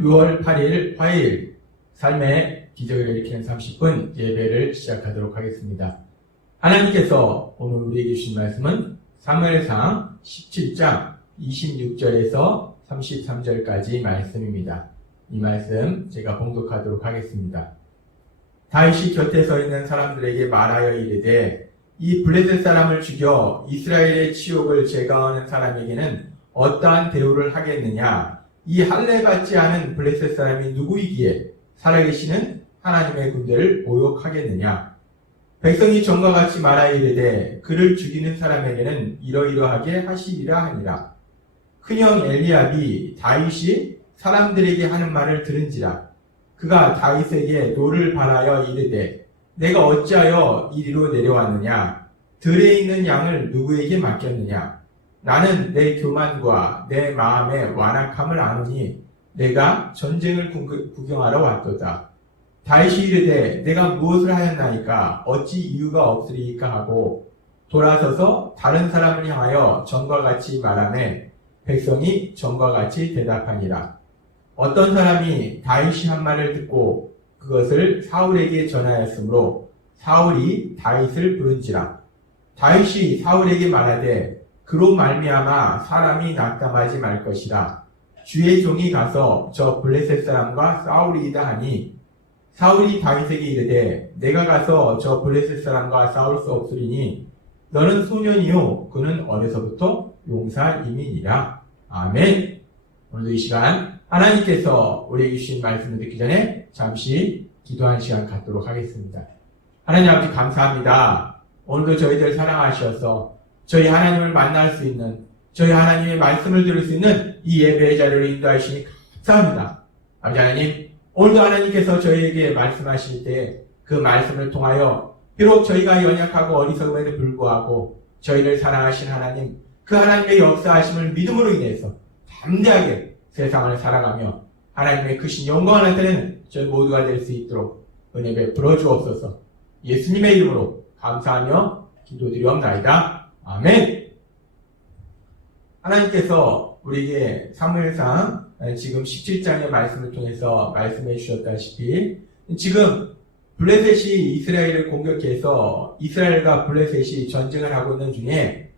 6월 8일 화요일 삶의 기적을 일으키는 30분 예배를 시작하도록 하겠습니다. 하나님께서 오늘 우리에게 주신 말씀은 사무엘상 17장 26절에서 33절까지 말씀입니다. 이 말씀 제가 봉독하도록 하겠습니다. 다윗이 곁에 서 있는 사람들에게 말하여 이르되 이 블레셋 사람을 죽여 이스라엘의 치욕을 제거하는 사람에게는 어떠한 대우를 하겠느냐? 이 할례 받지 않은 블레셋 사람이 누구이기에 살아계시는 하나님의 군대를 모욕하겠느냐? 백성이 전과 같이 말하여 이르되 그를 죽이는 사람에게는 이러이러하게 하시리라 하니라. 큰형 엘리압이 다윗이 사람들에게 하는 말을 들은지라. 그가 다윗에게 노를 바라여 이르되 내가 어찌하여 이리로 내려왔느냐? 들에 있는 양을 누구에게 맡겼느냐? 나는 내 교만과 내 마음의 완악함을 아노니 내가 전쟁을 구경하러 왔도다. 다윗이 이르되 내가 무엇을 하였나이까? 어찌 이유가 없으리이까 하고 돌아서서 다른 사람을 향하여 전과 같이 말하매 백성이 전과 같이 대답하니라. 어떤 사람이 다윗이 한 말을 듣고 그것을 사울에게 전하였으므로 사울이 다윗을 부른지라. 다윗이 사울에게 말하되 그로 말미암아 사람이 낙담하지 말 것이라. 주의 종이 가서 저 블레셋 사람과 싸우리이다 하니 사울이 다윗에게 이르되 내가 가서 저 블레셋 사람과 싸울 수 없으리니 너는 소년이요 그는 어려서부터 용사임이니라. 아멘. 오늘도 이 시간 하나님께서 우리에게 주신 말씀을 듣기 전에 잠시 기도하는 시간 갖도록 하겠습니다. 하나님 아버지 감사합니다. 오늘도 저희들 사랑하셔서 저희 하나님을 만날 수 있는, 저희 하나님의 말씀을 들을 수 있는 이 예배의 자리를 인도하시니 감사합니다. 아버지 하나님, 오늘도 하나님께서 저희에게 말씀하실 때 그 말씀을 통하여 비록 저희가 연약하고 어리석음에도 불구하고 저희를 사랑하신 하나님, 그 하나님의 역사하심을 믿음으로 인해서 담대하게 세상을 살아가며 하나님의 크신 영광을 나타내는 저희 모두가 될 수 있도록 은혜 베풀어 주옵소서. 예수님의 이름으로 감사하며 기도드리옵나이다. 아멘. 하나님께서 우리에게 사무엘상 지금 17장의 말씀을 통해서 말씀해 주셨다시피 지금 블레셋이 이스라엘을 공격해서 이스라엘과 블레셋이 전쟁을 하고 있는 중에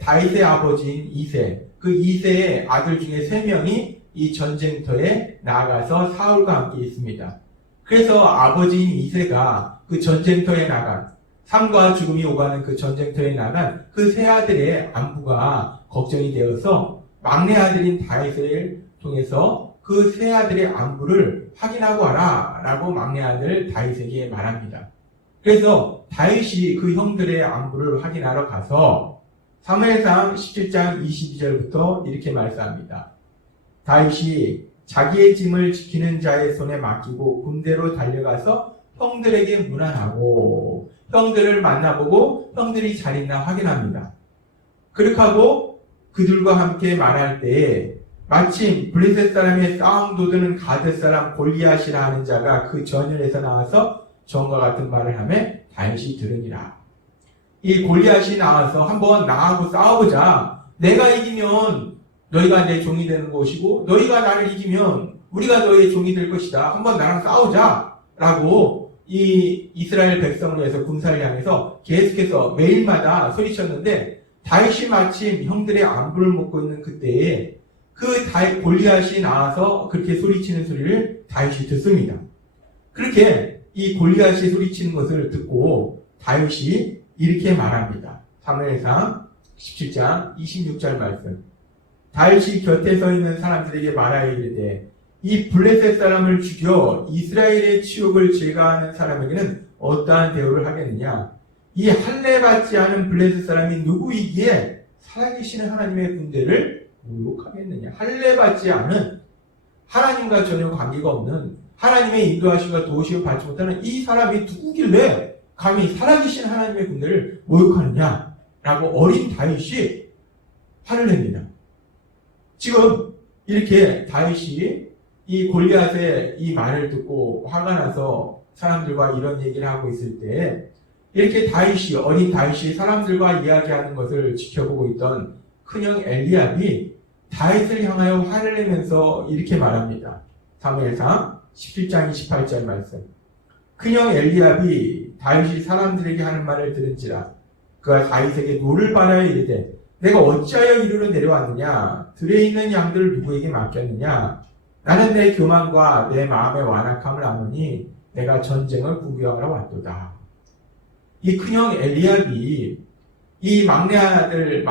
다윗의 아버지인 이세, 그 이세의 아들 중에 3명이 이 전쟁터에 나아가서 사울과 함께 있습니다. 그래서 아버지인 이세가 그 전쟁터에 나간 삶과 죽음이 오가는 그 전쟁터에 나간 그 세 아들의 안부가 걱정이 되어서 막내 아들인 다윗을 통해서 그 세 아들의 안부를 확인하고 와라 라고 막내 아들 다윗에게 말합니다. 그래서 다윗이 그 형들의 안부를 확인하러 가서 사무엘상 17장 22절부터 이렇게 말씀합니다. 다윗이 자기의 짐을 지키는 자의 손에 맡기고 군대로 달려가서 형들에게 문안하고 형들을 만나보고 형들이 잘 있나 확인합니다. 그렇게 하고 그들과 함께 말할 때에 마침 블레셋 사람의 싸움 도두는 가드 사람 골리앗이라 하는 자가 그 전열에서 나와서 전과 같은 말을 하며 다윗이 들으니라. 이 골리앗이 나와서 한번 나하고 싸워보자. 내가 이기면 너희가 내 종이 되는 것이고 너희가 나를 이기면 우리가 너희의 종이 될 것이다. 한번 나랑 싸우자 라고 이 이스라엘 백성을 위해서 군사를 향해서 계속해서 매일마다 소리쳤는데 다윗이 마침 형들의 안부를 묻고 있는 그때에 그 골리앗이 나와서 그렇게 소리치는 소리를 다윗이 듣습니다. 그렇게 이 골리앗이 소리치는 것을 듣고 다윗이 이렇게 말합니다. 사무엘상 17장 26절 말씀. 다윗이 곁에 서 있는 사람들에게 말하여 이르되 이 블레셋 사람을 죽여 이스라엘의 치욕을 제거하는 사람에게는 어떠한 대우를 하겠느냐? 이 할례 받지 않은 블레셋 사람이 누구이기에 살아계시는 하나님의 군대를 모욕하겠느냐? 할례 받지 않은 하나님과 전혀 관계가 없는 하나님의 인도하심과 도우심을 받지 못하는 이 사람이 누구길래 감히 살아계신 하나님의 군대를 모욕하느냐? 라고 어린 다윗이 화를 냅니다. 지금 이렇게 다윗이 이 골리앗의 이 말을 듣고 화가 나서 사람들과 이런 얘기를 하고 있을 때 이렇게 어린 다윗이 사람들과 이야기하는 것을 지켜보고 있던 큰형 엘리압이 다윗을 향하여 화를 내면서 이렇게 말합니다. 사무엘상 17장 28절 말씀. 큰형 엘리압이 다윗이 사람들에게 하는 말을 들은지라 그가 다윗에게 노를 바라여 이르되 내가 어찌하여 이리로 내려왔느냐? 들에 있는 양들을 누구에게 맡겼느냐? 나는 내 교만과 내 마음의 완악함을 아노니 내가 전쟁을 구경하러 왔도다. 이 큰형 엘리압이 이 막내 아들,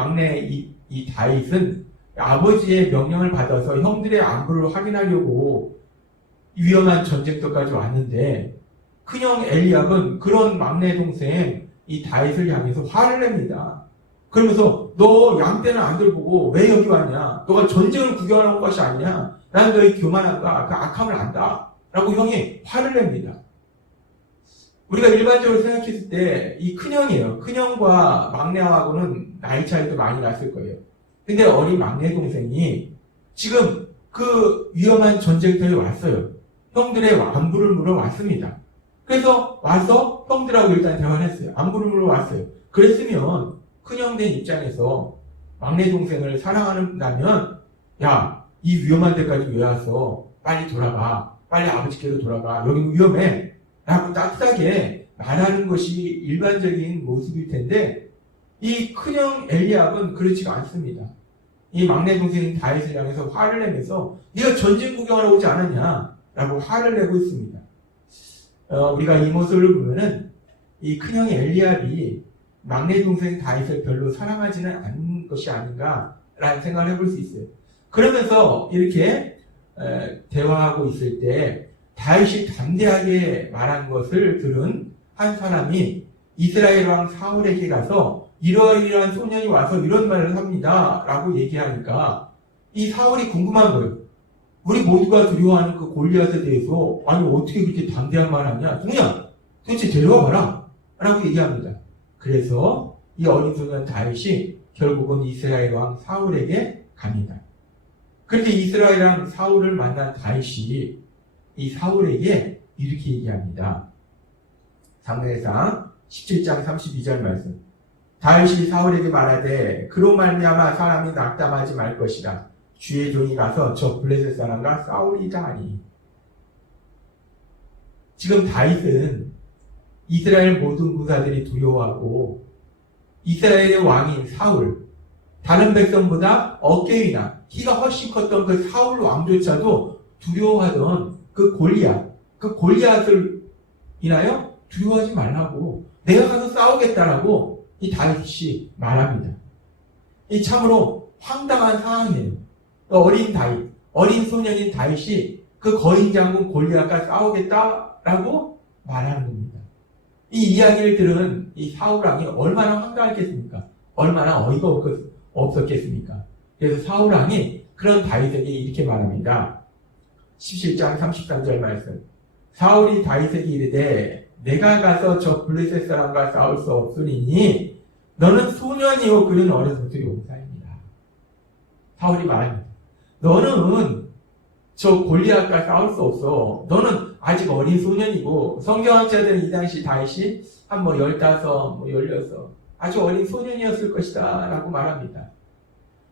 이 다윗은 아버지의 명령을 받아서 형들의 안부를 확인하려고 위험한 전쟁터까지 왔는데 큰형 엘리압은 그런 막내 동생 이 다윗을 향해서 화를 냅니다. 그러면서 너 양떼는 안 들보고 왜 여기 왔냐? 너가 전쟁을 구경하러 온 것이 아니냐? 나는 너의 교만함과 그 악함을 안다. 라고 형이 화를 냅니다. 우리가 일반적으로 생각했을 때 이 큰형이에요. 큰형과 막내하고는 나이 차이도 많이 났을 거예요. 근데 어린 막내 동생이 지금 그 위험한 전쟁터에 왔어요. 형들의 안부를 물어왔습니다. 그래서 와서 형들하고 일단 대화를 했어요. 안부를 물어왔어요. 그랬으면 큰형된 입장에서 막내 동생을 사랑한다면 야, 이 위험한 데까지 왜 왔어? 빨리 돌아가. 빨리 아버지께로 돌아가. 여기 위험해. 라고 따뜻하게 말하는 것이 일반적인 모습일 텐데 이 큰형 엘리압은 그렇지가 않습니다. 이 막내 동생인 다윗을 향해서 화를 내면서 네가 전쟁 구경하러 오지 않았냐? 라고 화를 내고 있습니다. 우리가 이 모습을 보면은 이 큰형 엘리압이 막내 동생 다윗을 별로 사랑하지는 않는 것이 아닌가라는 생각을 해볼 수 있어요. 그러면서 이렇게 대화하고 있을 때 다윗이 담대하게 말한 것을 들은 한 사람이 이스라엘 왕 사울에게 가서 이러이러한 소년이 와서 이런 말을 합니다 라고 얘기하니까 이 사울이 궁금한 거예요. 우리 모두가 두려워하는 그 골리앗에 대해서 아니 어떻게 그렇게 담대한 말을 하냐? 누구냐? 도대체 데려와 봐라 라고 얘기합니다. 그래서 이 어린 소년 다윗이 결국은 이스라엘 왕 사울에게 갑니다. 그렇게 이스라엘 왕 사울을 만난 다윗이 이 사울에게 이렇게 얘기합니다. 사무엘상 17장 32절 말씀. 다윗이 사울에게 말하되 그로 말미암아 사람이 낙담하지 말 것이라. 주의 종이 가서 저 블레셋 사람과 싸우리다 하니. 지금 다윗은 이스라엘 모든 군사들이 두려워하고 이스라엘의 왕인 사울, 다른 백성보다 어깨 위나 키가 훨씬 컸던 그 사울 왕조차도 두려워하던 그 골리앗을 인하여 두려워하지 말라고 내가 가서 싸우겠다라고 이 다윗이 말합니다. 이 참으로 황당한 상황이에요. 어린 다윗, 어린 소년인 다윗이 그 거인 장군 골리앗과 싸우겠다라고 말하는 겁니다. 이 이야기를 들은 이 사울 왕이 얼마나 황당했겠습니까? 얼마나 어이가 없었겠습니까? 그래서 사울 왕이 그런 다윗에게 이렇게 말합니다. 17장 33절 말씀. 사울이 다윗에게 이르되 내가 가서 저 블레셋 사람과 싸울 수 없으리니 너는 소년이요 그는 어려서부터 용사입니다. 사울이 말합니다. 너는 저 골리앗과 싸울 수 없어. 너는 아직 어린 소년이고 성경학자들은 이 당시 다윗이 한 15, 16 아주 어린 소년이었을 것이다 라고 말합니다.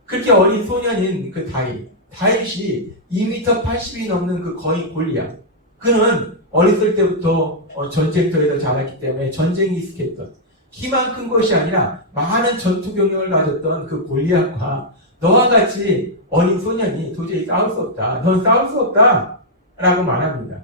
그렇게 어린 소년인 그 다윗이 2m 80이 넘는 그 거인 골리앗. 그는 어렸을 때부터 전쟁터에서 자랐기 때문에 전쟁이 익숙했던 키만 큰 것이 아니라 많은 전투 경력을 가졌던 그 골리앗과 너와 같이 어린 소년이 도저히 싸울 수 없다. 넌 싸울 수 없다. 라고 말합니다.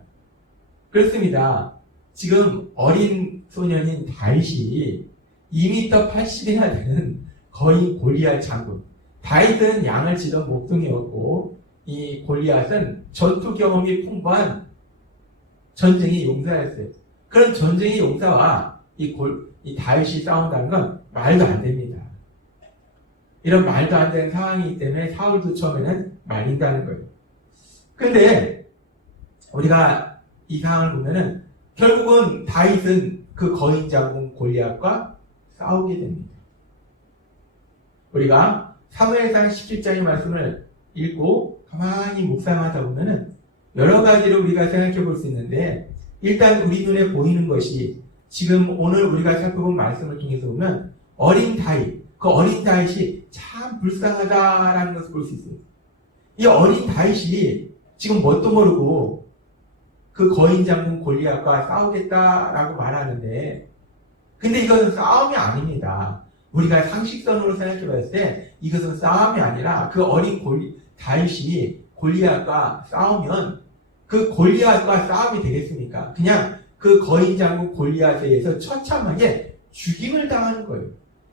그렇습니다. 지금 어린 소년인 다윗이 2m 80이나 되는 거인 골리앗 장군. 다윗은 양을 치던 목동이었고 이 골리앗은 전투 경험이 풍부한 전쟁의 용사였어요. 그런 전쟁의 용사와 이 다윗이 싸운다는 건 말도 안 됩니다. 이런 말도 안 되는 상황이기 때문에 사울도 처음에는 말린다는 거예요. 근데 우리가 이 상황을 보면은 결국은 다윗은 그 거인 장군 골리앗과 싸우게 됩니다. 우리가 사무엘상 17장의 말씀을 읽고 가만히 묵상하다 보면은 여러 가지로 우리가 생각해 볼 수 있는데 일단 우리 눈에 보이는 것이 지금 오늘 우리가 살펴본 말씀을 통해서 보면 어린 다윗, 그 어린 다윗이 참 불쌍하다라는 것을 볼 수 있어요. 이 어린 다윗이 지금 뭣도 모르고 그 거인 장군 골리앗과 싸우겠다라고 말하는데, 근데 이것은 싸움이 아닙니다. 우리가 상식선으로 생각해 봤을 때 이것은 싸움이 아니라 그 어린 다윗이 골리앗과 싸우면 그 골리앗과 싸움이 되겠습니까? 그냥 그 거인 장군 골리앗에 의해서 처참하게 죽임을 당하는 거예요.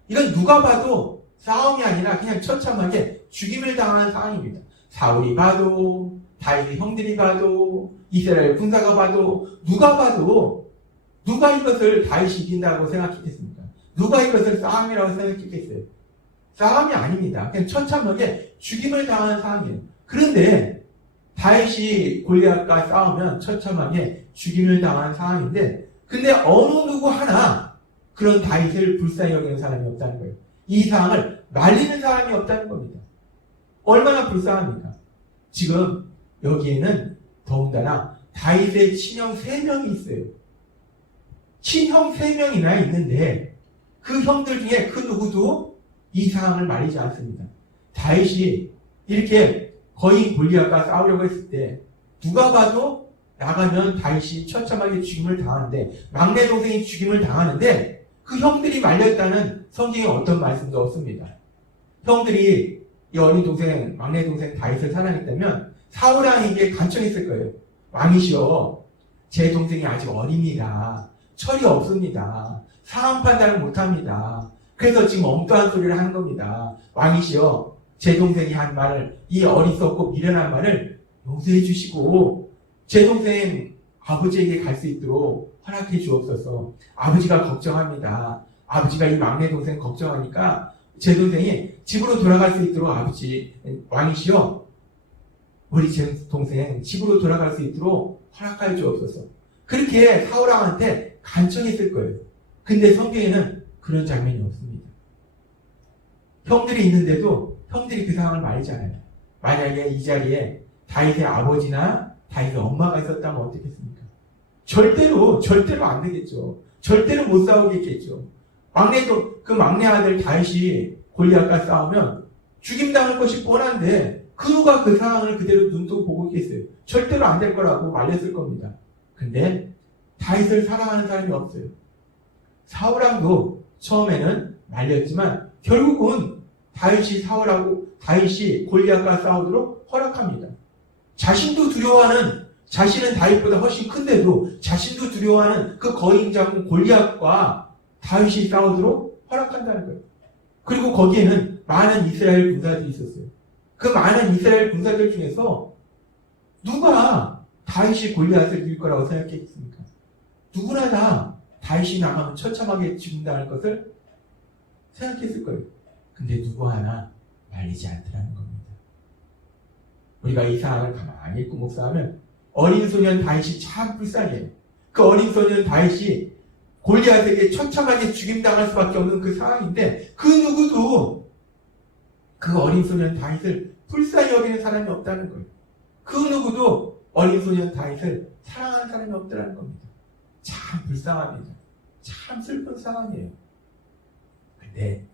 이건 누가 봐도 싸움이 아니라 그냥 처참하게 죽임을 당하는 상황입니다. 사울이 봐도, 다윗의 형들이 봐도, 이스라엘 군사가 봐도, 누가 이것을 다윗이 이긴다고 생각했겠습니까? 누가 이것을 싸움이라고 생각했겠어요? 싸움이 아닙니다. 그냥 처참하게 죽임을 당하는 상황이에요. 그런데 다윗이 골리앗과 싸우면 처참하게 죽임을 당하는 상황인데, 근데 어느 누구 하나 그런 다윗을 불쌍히 여기는 사람이 없다는 거예요. 이 상황을 말리는 사람이 없다는 겁니다. 얼마나 불쌍합니까? 지금 여기에는 더군다나 다윗의 친형 3명이 있어요. 친형 3명이나 있는데 그 형들 중에 그 누구도 이 상황을 말리지 않습니다. 다윗이 이렇게 거인 골리앗과 싸우려고 했을 때 누가 봐도 나가면 다윗이 처참하게 죽임을 당하는데, 막내 동생이 죽임을 당하는데 그 형들이 말렸다는 성경에 어떤 말씀도 없습니다. 형들이 이 어린 동생, 막내 동생 다윗을 사랑했다면 사울 왕에게 간청했을 거예요. 왕이시여, 제 동생이 아직 어립니다. 철이 없습니다. 상황 판단을 못합니다. 그래서 지금 엉뚱한 소리를 하는 겁니다. 왕이시여, 제 동생이 한 말을, 이 어리석고 미련한 말을 용서해 주시고 제 동생 아버지에게 갈 수 있도록 허락해 주옵소서. 아버지가 걱정합니다. 아버지가 이 막내 동생 걱정하니까 제 동생이 집으로 돌아갈 수 있도록 아버지, 왕이시여, 우리 제 동생 집으로 돌아갈 수 있도록 허락하여 주옵소서. 그렇게 사울왕한테 간청했을 거예요. 근데 성경에는 그런 장면이 없습니다. 형들이 있는데도 형들이 그 상황을 말리지 않아요. 만약에 이 자리에 다윗의 아버지나 다윗의 엄마가 있었다면 어떻겠습니까? 절대로 안 되겠죠. 절대로 못 싸우겠죠. 그 막내 아들 다윗이 골리앗과 싸우면 죽임당할 것이 뻔한데 그 누가 그 상황을 그대로 눈도 보고 있겠어요. 절대로 안 될 거라고 말렸을 겁니다. 근데 다윗을 사랑하는 사람이 없어요. 사울왕도 처음에는 말렸지만 결국은 다윗이 골리앗과 싸우도록 허락합니다. 자신도 두려워하는, 자신은 다윗보다 훨씬 큰데도 자신도 두려워하는 그 거인 장군 골리앗과 다윗이 싸우도록 허락한다는 거예요. 그리고 거기에는 많은 이스라엘 군사들이 있었어요. 그 많은 이스라엘 군사들 중에서 누가 다윗이 골리앗을 이길 거라고 생각했습니까? 누구나 다 다윗이 나가면 처참하게 죽는다는 것을 생각했을 거예요. 근데 누구 하나 말리지 않더라는 겁니다. 우리가 이 상황을 가만히 읽고 묵상하면 어린 소년 다윗이 참 불쌍해요. 그 어린 소년 다윗이 골리앗에게 처참하게 죽임당할 수밖에 없는 그 상황인데 그 누구도 그 어린 소년 다윗을 불쌍히 여기는 사람이 없다는 거예요. 그 누구도 어린 소년 다윗을 사랑하는 사람이 없다는 겁니다. 참 불쌍합니다. 참 슬픈 상황이에요. 근데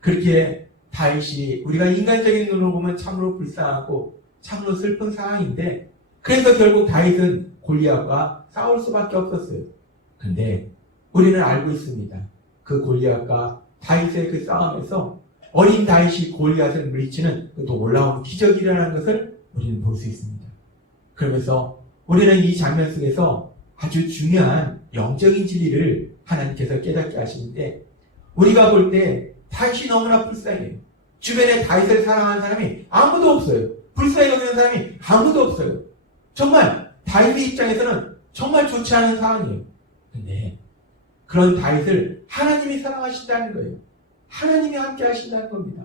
그렇게 다윗이 우리가 인간적인 눈으로 보면 참으로 불쌍하고 참으로 슬픈 상황인데 그래서 결국 다윗은 골리앗과 싸울 수밖에 없었어요. 근데 우리는 알고 있습니다. 그 골리앗과 다윗의 그 싸움에서 어린 다윗이 골리앗을 물리치는 그 놀라운 기적이 일어나는 것을 우리는 볼 수 있습니다. 그러면서 우리는 이 장면 속에서 아주 중요한 영적인 진리를 하나님께서 깨닫게 하시는데 우리가 볼 때 다윗이 너무나 불쌍해요. 주변에 다윗을 사랑하는 사람이 아무도 없어요. 불쌍히 여기는 사람이 아무도 없어요. 정말 다윗의 입장에서는 정말 좋지 않은 상황이에요. 근데 그런 다윗을 하나님이 사랑하신다는 거예요. 하나님이 함께 하신다는 겁니다.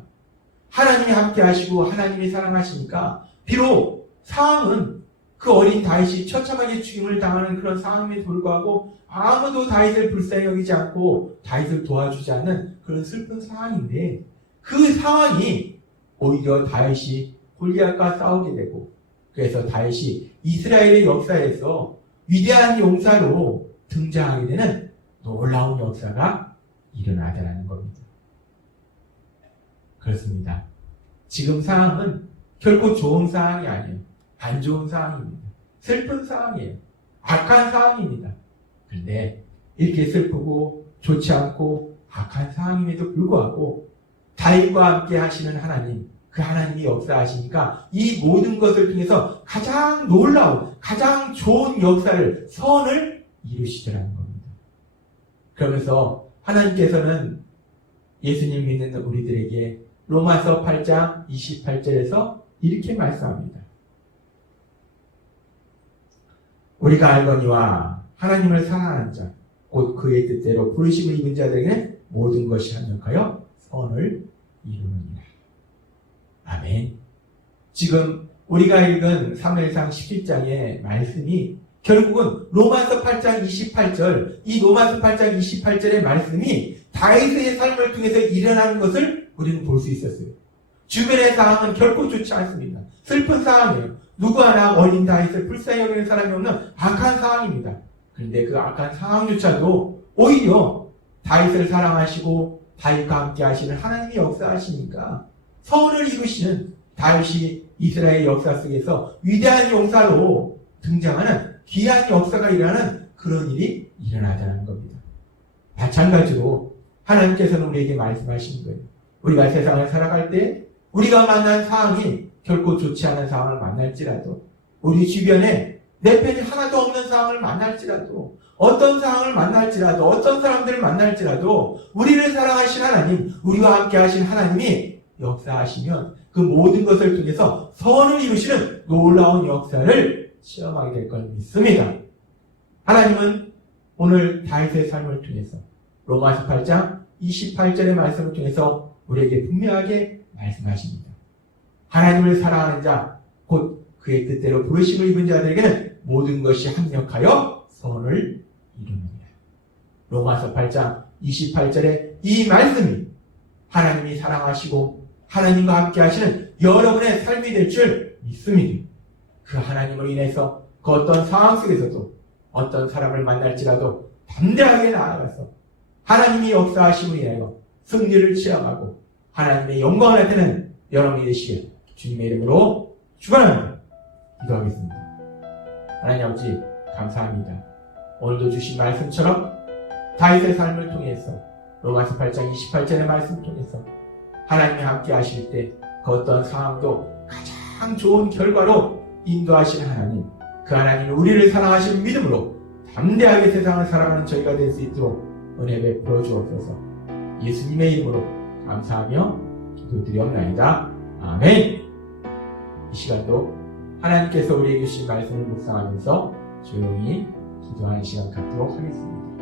하나님이 함께 하시고 하나님이 사랑하시니까 비록 상황은 그 어린 다윗이 처참하게 죽임을 당하는 그런 상황임에 불구하고 아무도 다윗을 불쌍히 여기지 않고 다윗을 도와주지 않는 그런 슬픈 상황인데 그 상황이 오히려 다윗이 골리앗과 싸우게 되고 그래서 다윗이 이스라엘의 역사에서 위대한 용사로 등장하게 되는 놀라운 역사가 일어나더라는 겁니다. 그렇습니다. 지금 상황은 결코 좋은 상황이 아니에요. 안 좋은 상황입니다. 슬픈 상황이에요. 악한 상황입니다. 그런데 이렇게 슬프고 좋지 않고 악한 상황임에도 불구하고 다윗과 함께 하시는 하나님, 그 하나님이 역사하시니까 이 모든 것을 통해서 가장 놀라운, 가장 좋은 역사를, 선을 이루시더라는 겁니다. 그러면서 하나님께서는 예수님 믿는 우리들에게 로마서 8장 28절에서 이렇게 말씀합니다. 우리가 알거니와 하나님을 사랑하는 자, 곧 그의 뜻대로 부르심을 입은 자들에게는 모든 것이 합력하여 선을 이루느니라. 아멘. 지금 우리가 읽은 사무엘상 17장의 말씀이 결국은 로마서 8장 28절, 이 로마서 8장 28절의 말씀이 다윗의 삶을 통해서 일어나는 것을 우리는 볼 수 있었어요. 주변의 상황은 결코 좋지 않습니다. 슬픈 상황이에요. 누구 하나 어린 다윗을 불쌍히 여기는 사람이 없는 악한 상황입니다. 그런데 그 악한 상황조차도 오히려 다윗을 사랑하시고 다윗과 함께 하시는 하나님이 역사하시니까 선을 이루시는 다윗이 이스라엘 역사 속에서 위대한 용사로 등장하는 귀한 역사가 일어나는 그런 일이 일어나자는 겁니다. 마찬가지로 하나님께서는 우리에게 말씀하시는 거예요. 우리가 세상을 살아갈 때 우리가 만난 상황이 결코 좋지 않은 상황을 만날지라도, 우리 주변에 내 편이 하나도 없는 상황을 만날지라도, 어떤 상황을 만날지라도, 어떤 사람들을 만날지라도 우리를 사랑하신 하나님, 우리와 함께 하신 하나님이 역사하시면 그 모든 것을 통해서 선을 이루시는 놀라운 역사를 체험하게 될 걸 믿습니다. 하나님은 오늘 다윗의 삶을 통해서 로마서 8장 28절의 말씀을 통해서 우리에게 분명하게 말씀하십니다. 하나님을 사랑하는 자, 곧 그의 뜻대로 부르심을 입은 자들에게는 모든 것이 합력하여 선을 이루느니라. 로마서 8장 28절의 이 말씀이 하나님이 사랑하시고 하나님과 함께 하시는 여러분의 삶이 될 줄 믿습니다. 그 하나님을 인해서 그 어떤 상황 속에서도 어떤 사람을 만날지라도 담대하게 나아가서 하나님이 역사하심을 인하여 승리를 체험하고 하나님의 영광을 나타내는 여러분이 되시길 주님의 이름으로 축원합니다. 기도하겠습니다. 하나님 아버지 감사합니다. 오늘도 주신 말씀처럼 다윗의 삶을 통해서 로마서 8장 28절의 말씀을 통해서 하나님이 함께 하실 때 그 어떤 상황도 가장 좋은 결과로 인도하시는 하나님, 그 하나님은 우리를 사랑하시는 믿음으로 담대하게 세상을 살아가는 저희가 될 수 있도록 은혜 베풀어 주옵소서. 예수님의 이름으로 감사하며 기도드리옵나이다. 아멘. 이 시간도 하나님께서 우리에게 주신 말씀을 묵상하면서 조용히 기도하는 시간 갖도록 하겠습니다.